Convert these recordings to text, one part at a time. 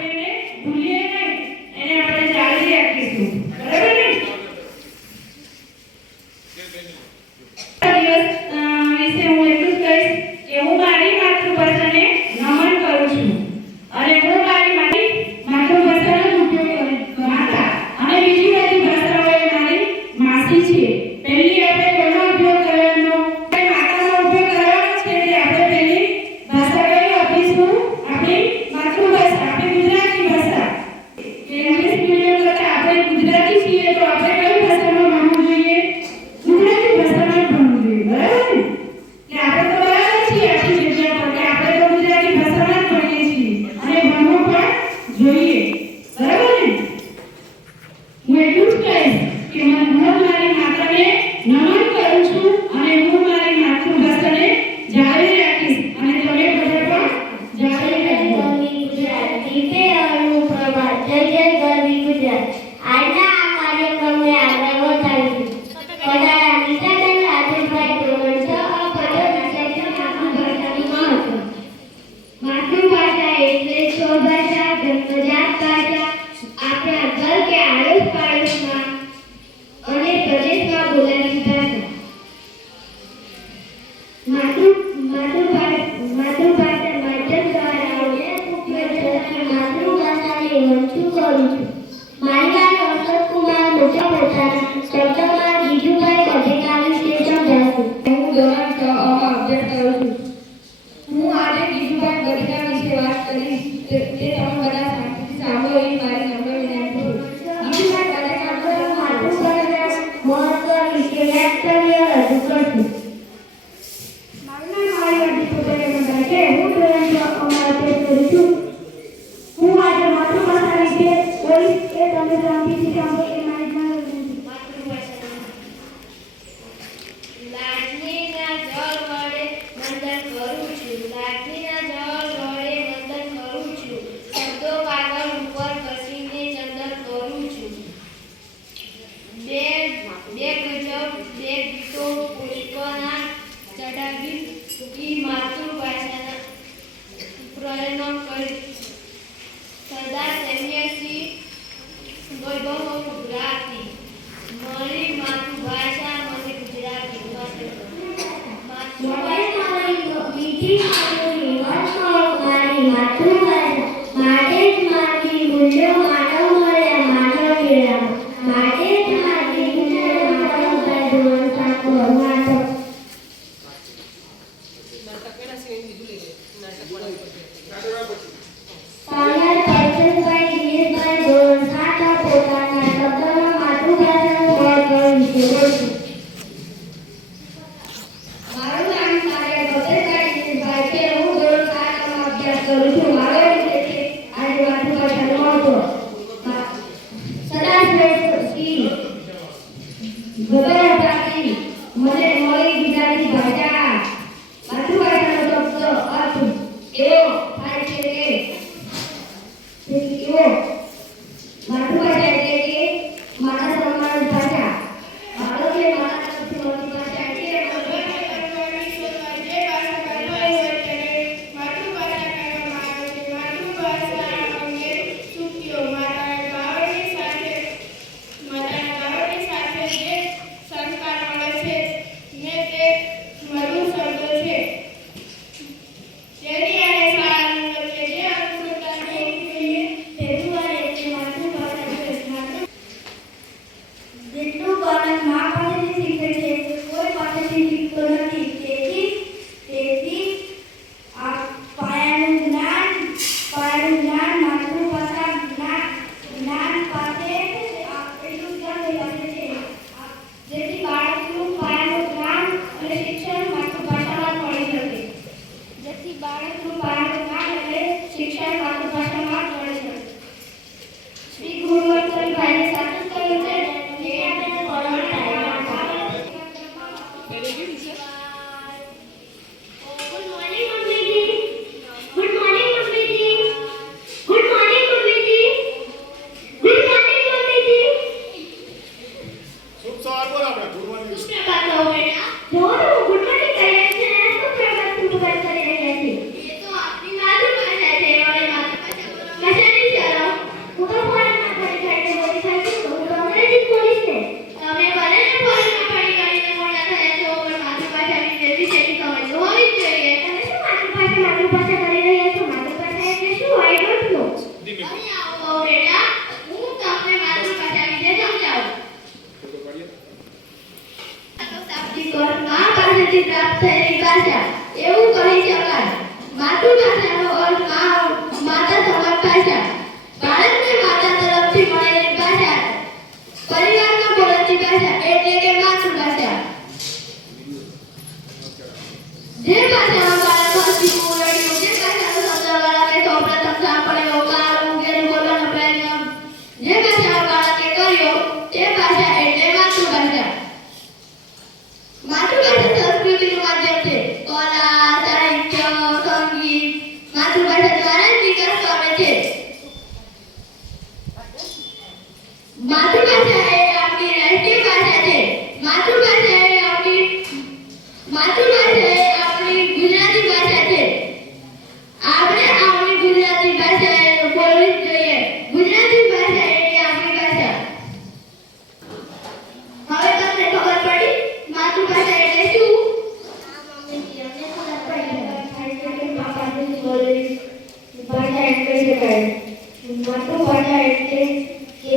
આપણે એને ભૂલીએ નહીં, એને આપણે જાળવી રાખીશું. બરાબર ને? દિવસ વિશે હું એટલું જ કહીશ કે હું મારી માતૃભાષાને નમન કરું છું અને હું મારી માતૃભાષાનો ઉપયોગ કરું માતા અને બીજી બધી ભાષાઓ એ મારી માસી છે. પહેલી આપણે કોનો ઉપયોગ કરવાનો? માતાનો ઉપયોગ કરવાનો છે. એટલે આપણે પહેલી ભાષા કઈ આપીશું? આપણી માતૃભાષા, આપણી ગુજરાતી ભાષા. ઇંગ્લિશ મીડિયમ કરતા આપણે ગુજરાતી છીએ તો આપણે કઈ ભાષામાં ભણવું જોઈએ? ગુજરાતી ભાષામાં ભણવું જોઈએ. બરાબર ને? કે આપણે તો બરાબર છીએ આપણી જગ્યા પર કે આપણે તો ગુજરાતી ભાષામાં જ ભણીએ છીએ અને ભણવું પણ જોઈએ. બરાબર ને? હું એટલું જ કહીશ કે હું મારી માતાને નમન કરું છું અને હું મારી માતૃભાષાને જાળવી રાખીશ અને તમે બધા પણ જાળવી રાખજો. ગુજરાતી પેરનું પ્રભાત જય જય ગરવી ગુજરાત. આજના આ કાર્યક્રમને આગળ વધારીશું. કડાયા નીતાબેન રાજેશભાઈ ધોરણ 6 પદો વિષય છે માતૃભાષાનું મહત્વ. માતૃભાષા એટલે સ્વભાષા, જન્મજાત ભાષા. આપણા ઘર કે આડોશ પાડોશમાં અને પ્રદેશમાં બોલાતી ભાષા. માતૃભાષા માધ્યમ દ્વારા માતૃભાષાને વંચિત કરું છું. મારી નામ અશોક કુમાર મોટા પોતાના શબ્દોમાં ગીજુભાઈ ગઢેકા વિશે સમજાવશું. હું ધોરણ 6 અભ્યાસ કરું છું. હું આજે ગીજુભાઈ ગઢેકા વિશે વાત કરીશ. તે તમે બધા શાંતિથી સાંભળો એ મારી નમ્ર વિનંતી છે. ગીજુભાઈ ગઢેકા માતૃભાષાના મહત્વ વિશે વાસ્તવ્ય રજૂ કરશું. મારું નામ મારી અધિપતિ છે. હું ધોરણ 6 અભ્યાસ કરું છું. હું આજે માતૃભાષા વિશે બોલીશ એ તમે શાંતિથી સાંભળો એ મારી નમ્ર વિનંતી. લાડનીના જળ વડે વંદન કરું છું. લાડનીના જળ વડે વંદન કરું છું. શબ્દો કાગળ ઉપર ઘસીને ચંદન કરું છું. બે ગજબ બે ગીતો પુષ્પના ચડાવી ઈ માતૃભાષાના પ્રયત્ન કરી સદા સૈન્યસી વૈભવ ગુજરાતી. મારી માતૃભાષા મને ગુજરાતી મને મળી ગુજરાતી ભાષા. માતૃભાષાનો શબ્દ અર્થ એવો થાય છે કે એવો ભાષા એવું કહી શકાય. માતૃભાષાનો અર્થ માતા સમાન ભાષા. બાળકને માતા તરફથી મળેલી ભાષા પરિવારમાં બોલાતી ભાષા એટલે કે માતૃભાષા. જે ભાષામાં બાળક હસી બોલાડ્યું, જે ભાષાનો શબ્દવાળાને સૌપ્રથમ સાંભળે ઓકાર વગેરે બોલવાનો પ્રયત્ન જે ભાષામાં બાળકે કર્યો તે ભાષા એટલે માતૃભાષા. માતૃભાષા સંસ્કૃતિનું માધ્યમ છે. કલા, સાહિત્ય, સંગીત માતૃભાષા દ્વારા જ વિકાસ પામે છે. માતૃભાષા એ આપણી રાષ્ટ્રીય ભાષા છે. માતૃભાષા એ આપણી ગુજરાતી ભાષા છે. આપણે આપણી ગુજરાતી ભાષા બોલવી જ જોઈએ. ગુજરાતી ભાષા એટલે આપણી ભાષા. હવે તમને ખબર પડી માતૃભાષા એટલે શું? ભાષા એમ કહી શકાય. માતૃભાષા એટલે કે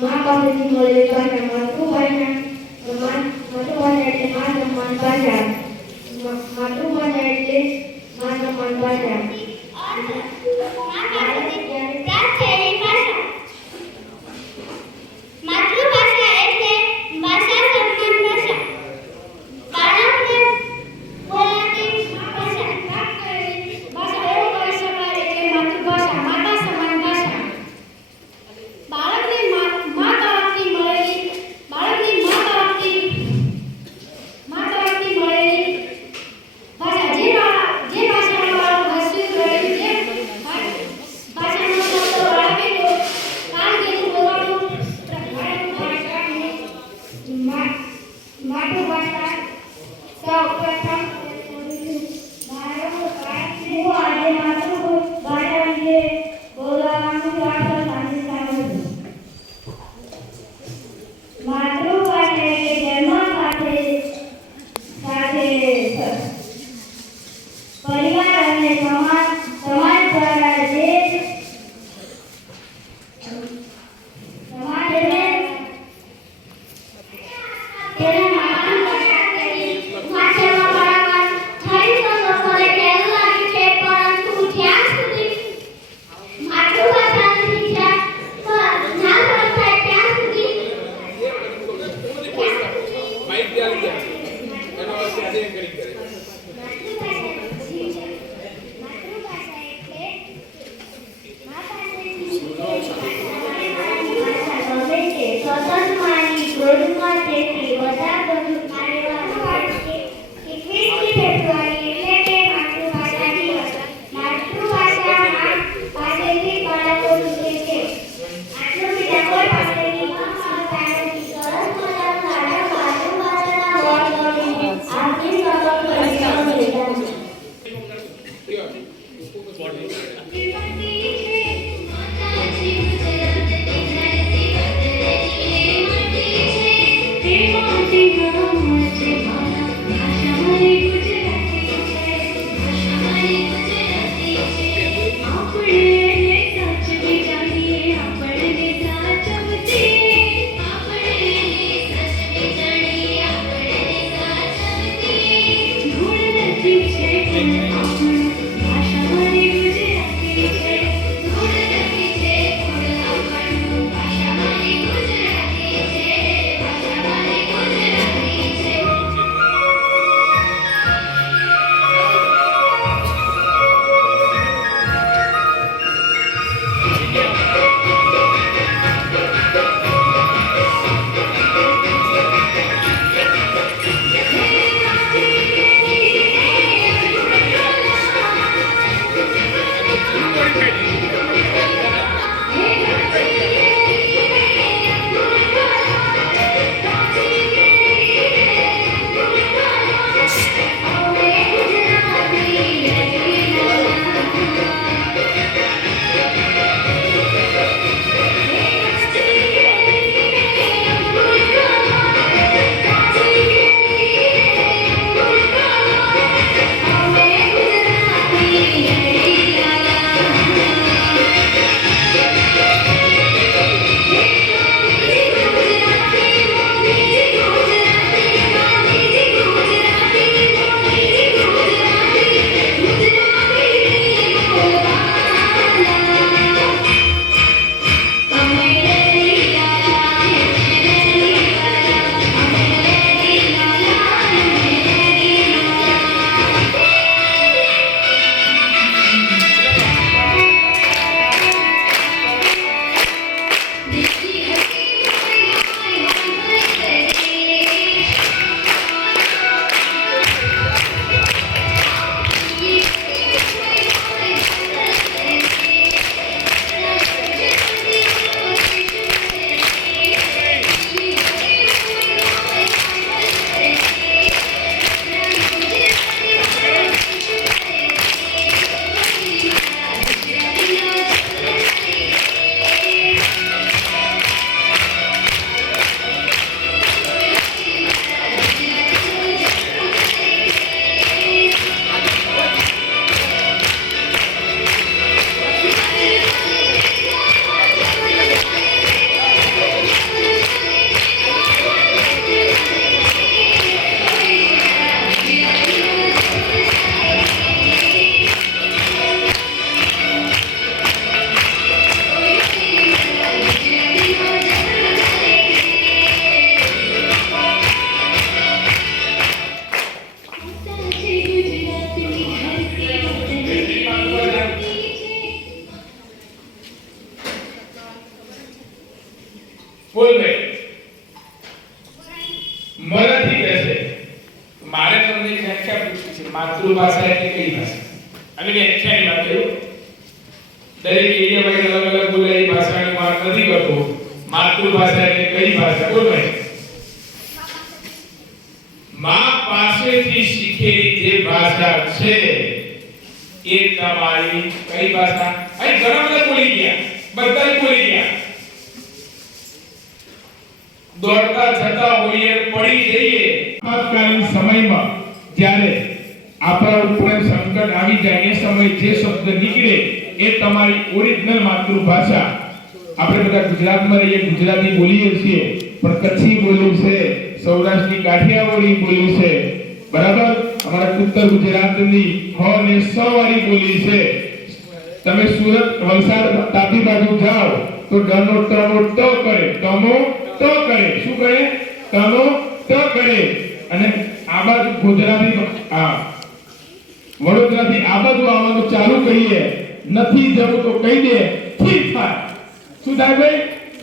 મા પાસેથી મળેલી ભાષા. માતૃભાષા એટલે મા સમાન ભાષા. માતૃભાષા એટલે મા સમાન ભાષા. માતૃભાષા એટલે ભાષા સમાન ભાષા. બાળકને બોલાતી ભાષા. ભાષા એવું કહી શકાય એટલે માતૃભાષા માતા સમાન ભાષા. બાળકને મા તરફથી મળેલી મળેલી ભાષા. જે ભાષામાં બાળક હસી બોલાડ્યું, જે ભાષાનો શબ્દવાળાને કારકિર્દી બોલવાનું માતૃભાષા સૌપ્રથમ હું આજે માતૃભાષા વિશે બોલવાનું માતૃભાષા એટલે જન્મ સાથે પરિવાર અને સમાજ દ્વારા જે સમાજને તેને માતૃભાષા કહી. ભાષામાં બરાબર થઈ તો લોકોને કહેવું લાગ્યું છે, પરંતુ જ્યાં સુધી માતૃભાષાની શિક્ષા ના થાય ત્યાં સુધી માહિતી આવી જાય એનો અર્થ આજે કરી કરે માતૃભાષા માતૃભાષા એટલે કઈ ભાષા? અને વ્યાખ્યાની વાત કરું, દરેક એરિયામાં અલગ અલગ બોલે એ ભાષાની વાત નથી કરતો. માતૃભાષા એટલે કઈ ભાષા? બોલ ભાઈ. માં પાસેથી શીખેલી જે ભાષા છે એ તમારી કઈ ભાષા? અહીં ઘણા બધા બોલી ગયા, બધા બોલી ગયા. દોડતા જતા હોઈએ, પડી જઈએ, આપતકાલીન સમયમાં જ્યારે આપણા ઉપર સંકટ આવી જાય એ સમયે જે શબ્દ નીકળે એ તમારી ઓરિજિનલ માતૃભાષા. આપણે બધા ગુજરાતમાં રહીએ, ગુજરાતી બોલીએ છીએ, પણ કચ્છી બોલી છે, સૌરાષ્ટ્રની કાઠિયાવાડી બોલી છે, બરાબર, અમારા ઉત્તર ગુજરાતની હ ને સ વાળી બોલી છે. તમે સુરત, વલસાડ, તાપી બાજુ જાઓ તો ડનો ટનો ટ કરે, ટમો ટ કરે, શું કરે? ટનો ટ કરે. અને આ બાજુ ગુજરાતી વડોદરાથી આ બાજુ આવવાનું ચાલુ કરીએ, નથી જવું તો કહી દે ઠીક થાય. શું થાય ભાઈ?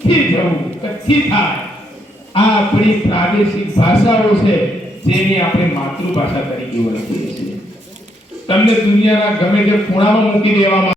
ઠીક જવું ઠીક થાય. આ આપણી પ્રાદેશિક ભાષાઓ છે જેને આપણે માતૃભાષા તરીકે ઓળખીએ છીએ. તમને દુનિયાના ગમે તે ખૂણામાં મૂકી દેવામાં